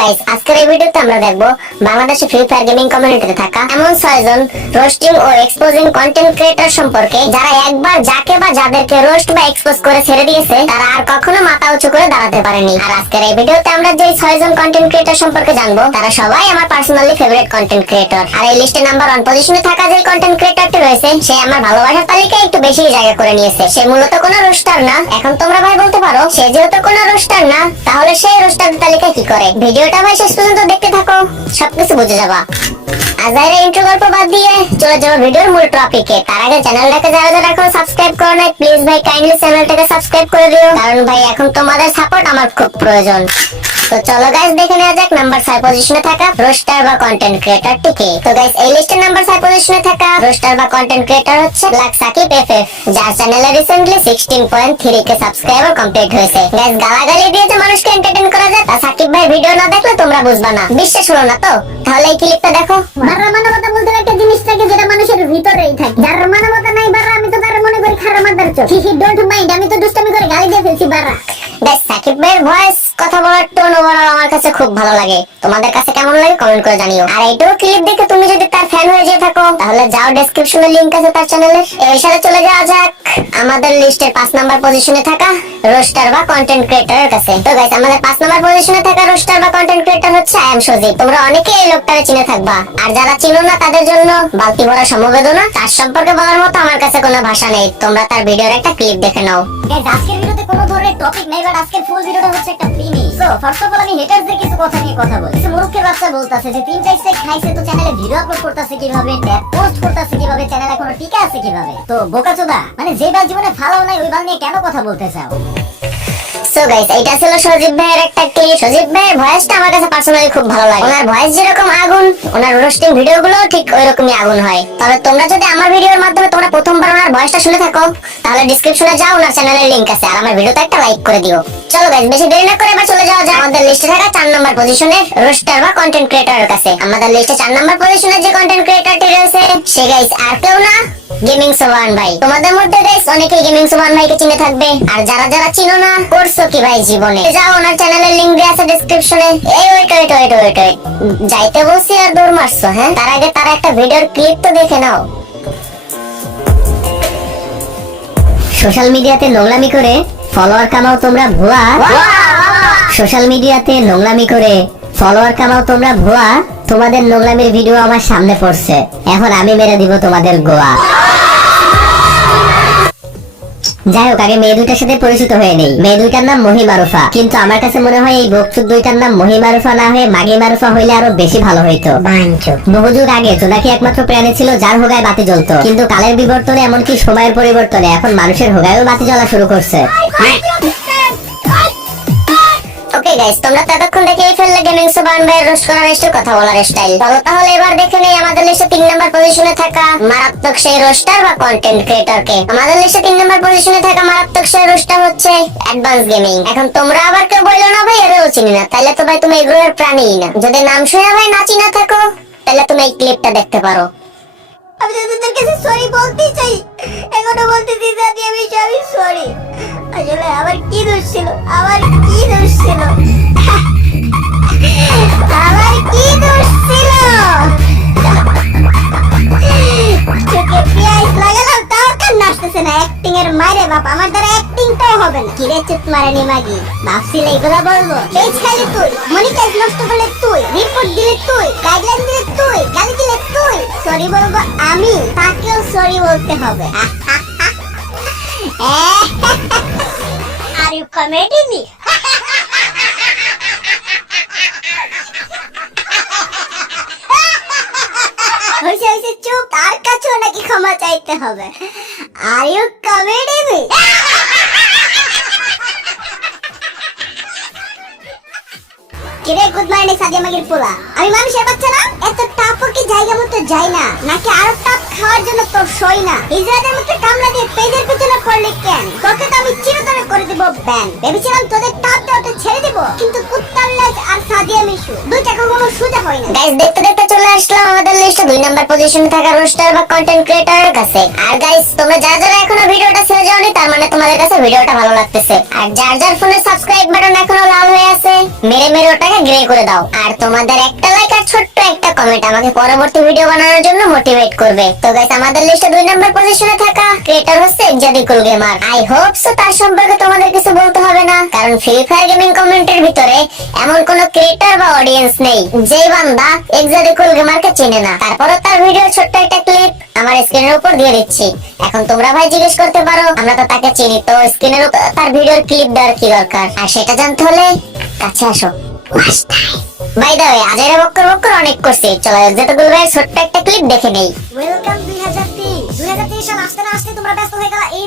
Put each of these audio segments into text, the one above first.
Guys আজকের এই ভিডিওতে আমরা দেখব বাংলাদেশে ফ্রি ফায়ার গেমিং কমিউনিটিতে থাকা এমন ছয়জন রোস্টিং ও এক্সপোজিং কন্টেন্ট ক্রিয়েটর সম্পর্কে, যারা একবার যাকে বা যাদেরকে রোস্ট বা এক্সপোজ করে ছেড়ে দিয়েছে, তারা আর কখনো মাথা উঁচু করে দাঁড়াতে পারেনি। আর আজকের এই ভিডিওতে আমরা যে ছয়জন কন্টেন্ট ক্রিয়েটর সম্পর্কে জানব, তারা সবাই আমার পার্সোনালি ফেভারিট কন্টেন্ট ক্রিয়েটর আর এই লিস্টে নাম্বার ওয়ান পজিশনে থাকা যে কন্টেন্ট ক্রিয়েটরটি রয়েছে, সে আমার ভালোবাসার তালিকায় একটু বেশি জায়গা করে নিয়েছে। সে মূলত কোনো রোস্টার না। এখন তোমরা ভাই বলতে পারো, সে যেহেতু কোনো রোস্টার না, তাহলে সেই রোস্টার তালিকায় কি করে? ভিডিওটা ভাই শেষ পর্যন্ত দেখতে থাকো, সবকিছু বুঝে যাবা। আজাইরা ইন্ট্রো গল্প বাদ দিয়ে চলে যাব ভিডিওর মূল টপিকে তার আগে চ্যানেলটাকে যারা যারা এখন সাবস্ক্রাইব করো না প্লিজ ভাই কাইন্ডলি চ্যানেলটাকে সাবস্ক্রাইব করে দিও। কারণ ভাই, এখন তোমাদের সাপোর্ট আমার খুব প্রয়োজন। তো চলো গাইস দেখে নেওয়া যাক নাম্বার 5 পজিশনে থাকা রোস্টার বা কন্টেন্ট ক্রিয়েটর টিকে তো গাইস এই লিস্টে নাম্বার 5 পজিশনে থাকা রোস্টার বা কন্টেন্ট ক্রিয়েটর হচ্ছে ব্ল্যাক সাকিব এফএফ। যার চ্যানেলে রিসেন্টলি 16.3 কে সাবস্ক্রাইবার কমপ্লিট হয়েছে। গাইস গালাগালি দিয়ে যে মানুষকে এন্টারটেইন করা যায়, তা সাকিব ভাই ভিডিও না দেখলে তোমরা বুঝবা না। বিশ্বাস হলো না তো? তাহলে এই ক্লিপটা দেখো। বাররা মানবতা বলতে একটা জিনিস থাকে যেটা মানুষের ভিতরেই থাকে। যার মানবতা নাই বাররা আমি সাকিব ভয়েস কথা বলার টোন ওভারঅল আমার কাছে খুব ভালো লাগে। তোমাদের কাছে কেমন কমেন্ট করে জানিও। আর এইটাও ক্লিপ দেখে তুমি যদি তার ফ্যান হয়ে যেয়ে থাকো, তাহলে যাও ডেসক্রিপশনে লিংক আছে তার চ্যানেলের এর। সাথে চলে যাওয়া যাক। আমাদের লিস্টের পাঁচ নাম্বার পজিশনে থাকা রোস্টার বা কন্টেন্ট ক্রিয়েটরের কাছে। তো গাইস আমাদের পাঁচ নাম্বার পজিশনে থাকা রোস্টার বা কন্টেন্ট ক্রিয়েটর হচ্ছে আই এম সজীব তোমরা অনেকেই এই লোকটাকে চিনে থাকবা। আর যারা চিনো না তাদের জন্য বালতি ভরা সমবেদনা, তার সম্পর্কে বলার মতো আমার কাছে কোনো ভাষা নেই। তোমরা তার ভিডিওর একটা ক্লিপ দেখে নাও। আজকের ভিডিওতে কোনো ধরনের টপিক নাই বাট আজকের ফুল ভিডিওটা হচ্ছে একটা premiere so first of all আমি হেটারদের কিছু কথা নিয়ে কথা বলি কিছু মুরুখের বাচ্চা বলতাছে যে তিনটা স্টেক খাইছে, তো চ্যানেলে ভিডিও আপলোড করতেছে কীভাবে ট্যাগ পোস্ট করতেছে কীভাবে চ্যানেলে এখনও টিকা আছে কীভাবে? তো, বোকাচোদা মানে যে বাল জীবনে ফালাও নাই, ওই বাল নিয়ে কেন কথা বলতে চাও? সো গাইস এটা ছিল সজীব ভাইয়ের একটা ক্লিপ সজীব ভাইয়ের ভয়েসটা আমার কাছে পার্সোনালি খুব ভালো লাগে। ওনার ভয়েস যেরকম আগুন, ওনার রোস্টিং ভিডিওগুলো ঠিক ওই রকমই আগুন হয়। তবে তোমরা যদি আমার ভিডিওর মাধ্যমে তোমরা প্রথমবার ওনার ভয়েসটা শুনে থাকো, তাহলে ডেসক্রিপশনে যাও, ওনার চ্যানেলের লিংক আছে, আর আমার ভিডিওতে একটা লাইক করে দিও। চলো গাইস বেশি দেরি না করে এবার চলে যাওয়া যাক। আমাদের লিস্টে থাকা চার নম্বর পজিশনের রোস্টার বা কন্টেন্ট ক্রিয়েটরের কাছে। আমাদের লিস্টে চার নম্বর পজিশনের যে কন্টেন্ট ক্রিয়েটরটি রয়েছে, সে গাইস আর কেউ না। গেমিং সোহান ভাই। তোমাদের মধ্যে গাইস অনেকেই গেমিং সোহান ভাইকে চিনে থাকবে। আর যারা যারা চিনো না, করছ কি ভাই জীবনে? যাও, ওনার চ্যানেলের লিংক দেওয়া আছে ডেসক্রিপশনে এই, wait wait wait wait wait. যাইতে বলছি আর দৌড় মারছো হ্যাঁ? তার আগে তারা একটা ভিডিওর ক্লিপ তো দেখে নাও। সোশ্যাল মিডিয়াতে নোংলামি করে ফলোয়ার কামাও তোমরা ভুয়া। সোশ্যাল মিডিয়াতে নোংলামি করে ফলোয়ার কামাও তোমরা ভুয়া। তোমাদের নোংলামির ভিডিও আমার সামনে পড়ছে। এখন আমি মেরে দিব তোমাদের গোয়া। যাই হোক আগে মেয়ে দুইটার সাথে পরিচিত হয়ে নেই। মেয়ে দুইটার নাম মহিমারুফা কিন্তু আমার কাছে মনে হয় এই বকচুদ দুইটার নাম মহিমারুফা না হয়ে মাগি মারুফা হইলে আরও বেশি ভালো হইতো। বহুযুগ আগে জোনাকি একমাত্র প্রাণী ছিল যার হোগায় বাতি জ্বলতো। কিন্তু কালের বিবর্তনে এমনকি সময়ের পরিবর্তনে এখন মানুষের হোগায়ও বাতি জ্বলা শুরু করছে। গাইস তোমরা তো এতক্ষণ দেখেই ফেললে গেমিং সুবান ভাইয়ের রোস্ট করার স্টাইল কথা বলার স্টাইল চলো তাহলে এবার দেখে নেই আমাদের লিস্টে তিন নাম্বার পজিশনে থাকা মারাত্মক সেই রোস্টার বা কন্টেন্ট ক্রিয়েটর কে। আমাদের লিস্টে তিন নম্বর পজিশনে থাকা মারাত্মক সেই রোস্টার হচ্ছে অ্যাডভান্স গেমিং এখন তোমরা আবার কেউ বলল না ভাই এরও চিনি না। তাহলে তো ভাই তুমি এগুলোর প্রাণীই না। যদি নাম শুনে ভাই নাচি না থাকো তাহলে তুমি এই ক্লিপটা দেখতে পারো। আমি তো তোদের কাছে সরি বলতে চাই। এখনও বলতে দিদা দিয়ে আমি সবই সরি আসলে আমার কি দোষ ছিল? আমার কি দোষ ছিল? আমার কি দোষ ছিল? আসতেছে না অ্যাক্টিং এর মারে বাপ, আমার দ্বারা অ্যাক্টিং তাও হবে না। কিরে চুপ মারেনি মাগি, ভাবছিলে এগুলো বলব? এই ছেলে তুই মনিটাইজ নষ্ট করলে তুই রিপোর্ট দিলে তুই গাইডলাইন দিলে তুই, গালি দিলে তুই সরি বলব আমি, তাকেও সরি বলতে হবে। আর ইউ কমেডি মি হয়েছে হয়েছে চুপ তার কাছেও নাকি চাইতে হবে। আর ইউ কমেডি কিরে গুড মর্নিং সাদিয়া মাগির পোলা। আমি মানুষের বাচ্চা না, এত টাপও কি জায়গা মতো যাই না? নাকি আরও টাপ খাওয়ার জন্য তোর সই না? ইসরায়েলের মতো কামলা দিয়ে পেজের পিছনে পড়লে কেন? তোকে তো আমি চিরতরে করে দিব, ব্যান। ভেবেছিলাম তোদের টাপ দেওয়াটা ছেড়ে দিব, কিন্তু কুত্তার লাজ আর সাদিয়া মিশু। দুইটা কখনো সোজা হয় না। গাইস দেখতে দেখতে চলে আসলাম আমাদের লিস্টে দুই নাম্বার পজিশনে থাকা রোস্টার বা কন্টেন্ট কাছে। আর গাইস তোমরা যারা এখনও ভিডিওটা তার মানে তোমাদের কাছে ভিডিওটা ভালো লাগতেছে। আর যার যার ফোনে সাবস্ক্রাইব বাটন এখনও লাল হয়ে আছে, মেরে মেরে ওটাকে গ্রে করে দাও। আর তোমাদের একটা লাইক আর ছোট্ট একটা কমেন্ট আমাকে পরবর্তী ভিডিও বানানোর জন্য মোটিভেট করবে। তো গাইস আমাদের লিস্টে দুই নাম্বার পজিশনে থাকা হচ্ছে গেমার আই হোপ সো তার সম্পর্কে তোমাদের কিছু বলতে হবে না, কারণ ফ্রি ফায়ার গেমিং ভিতরে এমন কোন ক্রিয়েটর বা অডিয়েন্স নেই। যেই বান্দা এক্সাডিকুল গেমারকে চেনে না। তারপরও তার ভিডিওর ছোট্ট একটা ক্লিপ আমার স্ক্রিনের উপর দিয়ে দিচ্ছি। এখন তোমরা ভাই জিজ্ঞেস করতে পারো, আমরা তো তাকে চিনি, তো স্ক্রিনের উপর তার ভিডিওর ক্লিপ দেওয়ার কি দরকার? আর সেটা জানতে হলে কাছে আসো। ছোট্ট একটা ক্লিপ দেখে নেই। ওয়েলকাম 2003 2003 সাল আসতে না আসতে তোমরা ব্যস্ত হয়ে গেলা এই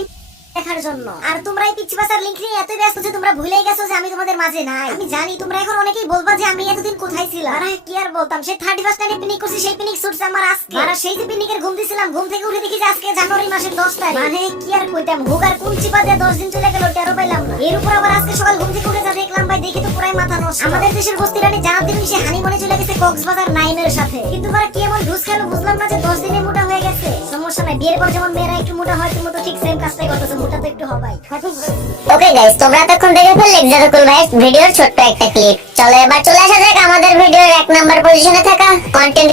দেখার জন্য। আর তোমরা এই পিচ্ছি বাসার লিংক নিয়ে এতই ব্যস্ত যে তোমরা ভুলেই গেছো যে আমি তোমাদের মাঝে নাই। আমি জানি, তোমরা এখন অনেকেই বলবা যে আমি এতদিন কোথায় ছিলাম। আর কি আর বলতাম, সেই 31 টাইমে পিনিক করছি, সেই পিনিক ছুটছে আমার আজকে। আর সেই যে পিনিকের ঘুম দিছিলাম, ঘুম থেকে উঠে দেখি যে আজকে জানুয়ারি মাসের 10 তারিখ। মানে কি আর কইতাম হুগার কোন চিপা দিয়ে 10 দিন চলে গেল টেরো পাইলাম না। এর উপর আবার আজকে সকাল ঘুম থেকে উঠে যা দেখলাম, ভাই, দেখি তো পুরাই মাথা নষ্ট। আমাদের দেশের বস্তি রানী জানার দিন সে হানিমনে চলে গেছে কক্সবাজার নাইমের সাথে। কিন্তু তারা কি এমন ঢুস খেলো বুঝলাম না যে 10 দিনে মোটা হয়ে গেছে। সমস্যা নাই, বিয়ের পর যেমন মেয়েরা একটু মোটা হয় তুমি তো ঠিক সেম কাজটাই করতেছো ওকে গাইস তোমরা দেখে ফেললে ভিডিওর ছোট্ট একটা ক্লিপ চলো এবার চলে আসা যাক আমাদের ভিডিওর এক নাম্বার পজিশনে থাকা কন্টেন্ট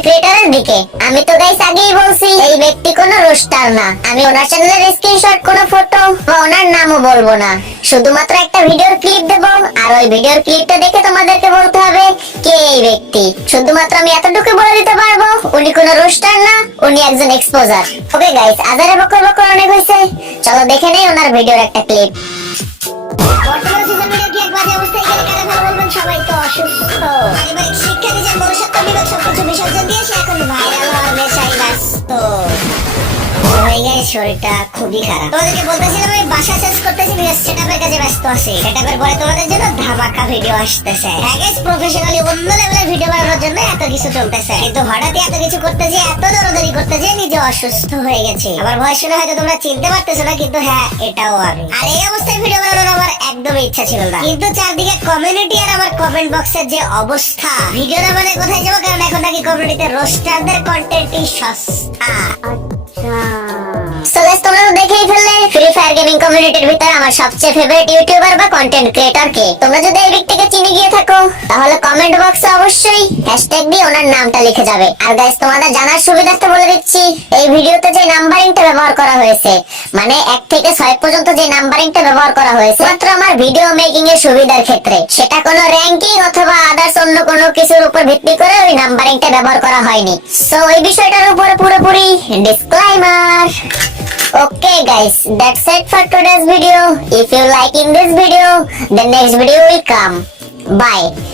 দিকে। আমি তো গাইস আগেই বলছি, এই ব্যক্তি কোনো রোস্টার না। আমি ওনার চ্যানেলের স্ক্রিনশট কোনো ফটো বা ওনার নামও বলব না। শুধুমাত্র একটা ভিডিওর ক্লিপ দেব, আর ওই ভিডিওর ক্লিপটা দেখে তোমাদেরকে বলতে হবে কে এই ব্যক্তি। শুধুমাত্র আমি এতটুকু বলে দিতে পারব, উনি কোনো রোস্টার না, উনি একজন এক্সপোজার ওকে গাইস আজারে বকর বকর অনেক হয়েছে চলো দেখে নেই ওনার ভিডিওর একটা ক্লিপ বর্তমান সিজন মিডিয়া কি এক বাজে অবস্থায় গেলে কারা ভালো বলবেন? সবাই তো অসুস্থ। পারিবারিক শিক্ষা নিজের মনুষ্যত্ব বিবেক সবকিছু বিসর্জন দিয়ে সে এখন ভাইরাল হওয়ার নেশায় ব্যস্ত। হয়ে গেছে শরীরটা খুবই খারাপ। তোমাদেরকে বলতেছিলাম, আমি বাসা চেঞ্জ করতেছি বিকজ সেটআপের কাজে ব্যস্ত আছি। সেটআপের পরে তোমাদের জন্য ধামাকা ভিডিও আসতেছে। হ্যাঁ গাইস প্রফেশনালি অন্য লেভেলের ভিডিও বানানোর জন্য এত কিছু চলতেছে। কিন্তু হঠাৎই এত কিছু করতে যে এত দৌড়াদৌড়ি করতে যে নিজে অসুস্থ হয়ে গেছি। আমার ভয় শুনে হয়তো তোমরা চিনতে পারতেছো না, কিন্তু হ্যাঁ এটাও আমি। আর এই অবস্থায় ভিডিও বানানোর আমার একদমই ইচ্ছা ছিল না। কিন্তু চারদিকে কমিউনিটি আর আমার কমেন্ট বক্সের যে অবস্থা ভিডিও না মানে কোথায় যাব? কারণ এখন নাকি কমিউনিটিতে রোস্টারদের কন্টেন্টই সস্তা। তো দেখেই ফেললে ফ্রি ফায়ার গেমিং কমিউনিটির ভিতরে আমার সবচেয়ে ফেভারিট ইউটিউবার বা কন্টেন্ট ক্রিয়েটর কে? তোমরা যদি এই ব্যক্তিকে চিনে গিয়ে থাকো, তাহলে কমেন্ট বক্সে অবশ্যই হ্যাশট্যাগ দিয়ে ওনার নামটা লিখে যাবে। আর গাইস তোমাদের জানার সুবিধার্থে বলে দিচ্ছি, এই ভিডিওতে যে নাম্বারিংটা ব্যবহার করা হয়েছে মানে এক থেকে ছয় পর্যন্ত যে নাম্বারিংটা ব্যবহার করা হয়েছে, মাত্র আমার ভিডিও মেকিং এর সুবিধার ক্ষেত্রে। সেটা কোনো র্যাঙ্কিং অথবা আদার্স অন্য কোনো কিছুর উপর ভিত্তি করে ওই নাম্বারিংটা ব্যবহার করা হয়নি। বিষয়টার উপরে পুরোপুরি disclaimer Okay guys, that's it for today's video. If you like in this video, the next video will come. Bye.